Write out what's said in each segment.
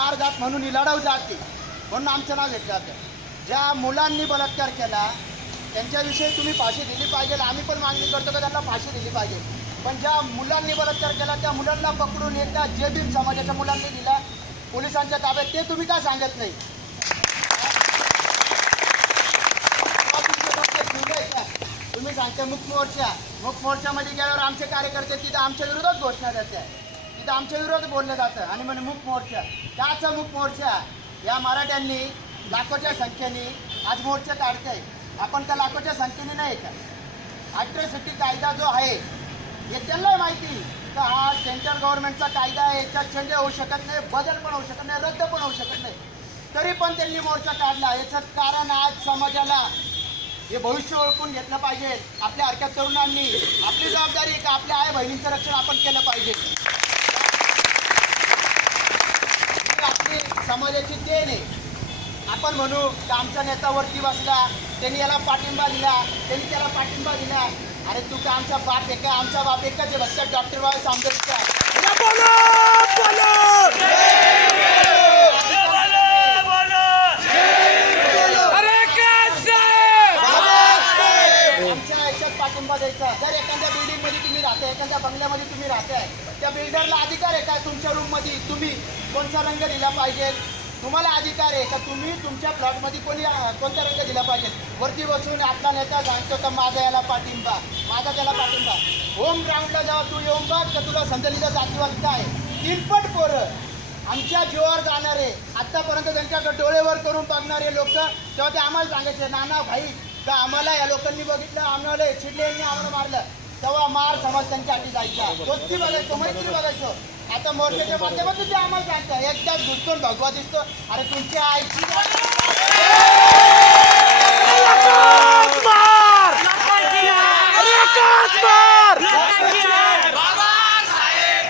मार जात म्हणून ही लढव जाते म्हणून आमचं नाव घेतलं जातं. ज्या मुलांनी बलात्कार केला त्यांच्याविषयी तुम्ही फाशी दिली पाहिजे. आम्ही पण मागणी करतो की त्यांना फाशी दिली पाहिजे. पण ज्या मुलांनी बलात्कार केला त्या मुलांना पकडून एकदा जे भीम समाजाच्या मुलांनी दिला पोलिसांच्या ताब्यात ते तुम्ही का सांगत नाही? तुम्ही सांगता मुख मोर्चामध्ये गेल्यावर आमचे कार्यकर्ते तिथं आमच्या विरोधात घोषणा देतात, तिथं आमच्या विरोधात बोललं जातं आणि म्हणे मुख मोर्चा. त्याचा मुख मोर्चा या मराठ्यांनी लाखोच्या संख्येने आज मोर्चा काढताय. आपण त्या लाखोच्या संख्येने नाही का? अॅट्रॉसिटी कायदा जो आहे हे त्यांना माहिती का हा सेंट्रल गव्हर्नमेंटचा कायदा आहे, याच्यात चेंज होऊ शकत नाही, बदल पण होऊ शकत नाही, रद्द पण होऊ शकत नाही. तरी पण त्यांनी मोर्चा काढला. याचं कारण आज समाजाला हे भविष्य ओळखून घेतलं पाहिजे. आपल्या हरक्या तरुणांनी आपली जबाबदारी का आपल्या आई बहिणींचं रक्षण आपण केलं पाहिजे. आपली समाजाची देण आहे. आपण म्हणू की आमचा नेता वरती बसला, त्यांनी याला पाठिंबा दिला, त्यांनी त्याला पाठिंबा दिला. अरे तू का आमचा बाप आहे का? आमचा बाप एकच आहे, बघता डॉक्टर बाबासाहेब आंबेडकर. आमच्या याच्यात पाठिंबा द्यायचा. जर एखाद्या बिल्डिंगमध्ये तुम्ही राहताय, एखाद्या बंगल्यामध्ये तुम्ही राहताय, त्या बिल्डरला अधिकार आहे का तुमच्या रूममध्ये तुम्ही कोणता रंग दिला पाहिजे? तुम्हाला अधिकार आहे का तुम्ही तुमच्या प्लॉटमध्ये कोणता रंग दिला पाहिजे? वरती बसून आपला नेता सांगतो का माझा याला पाठिंबा, माझा त्याला पाठिंबा. होम ग्राउंडला जेव्हा तू येऊन बघ तर तुला संदलीचा जातीवाद काय 3 पट पोरं आमच्या जीवावर जाणारे, आत्तापर्यंत त्यांच्याकडे डोळेवर करून बघणारे लोक तेव्हा ते आम्हाला सांगायचे नाना भाई का आम्हाला या लोकांनी बघितलं, आम्हाला चिडलेंनी आम्हाला मारलं. तेव्हा मार समज त्यांच्या हाती जायचा. दोस्ती बघायचो, मैत्री बघायचो. आता मोर्चाच्या माध्यमातून ते आम्हाला सांगतं एकदाच घुसतो भगवा दिसतो. अरे तुमच्या आईची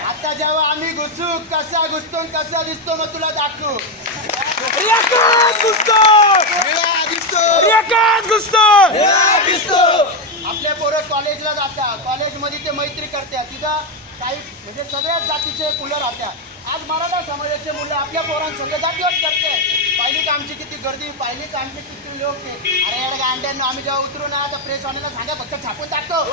आता जेव्हा आम्ही घुसू कसा घुसतो कसा दिसतो मग तुला दाखवू. आपल्या पोरं कॉलेजला जातात, कॉलेजमध्ये ते मैत्री करतात, तिथं काही म्हणजे सगळ्याच जातीचे मुलं राहतात. आज मराठा समाजाचे मुलं आपल्या पोरांसंग जातीवाद करते. पाहिली का आमची किती गर्दी, पाहिली का आमचे किती लोक आहे. अरे एवढ्या अंड्यांना आम्ही जेव्हा उतरू ना तर प्रेस वाल्याला सांगा फक्त छापून टाकतो.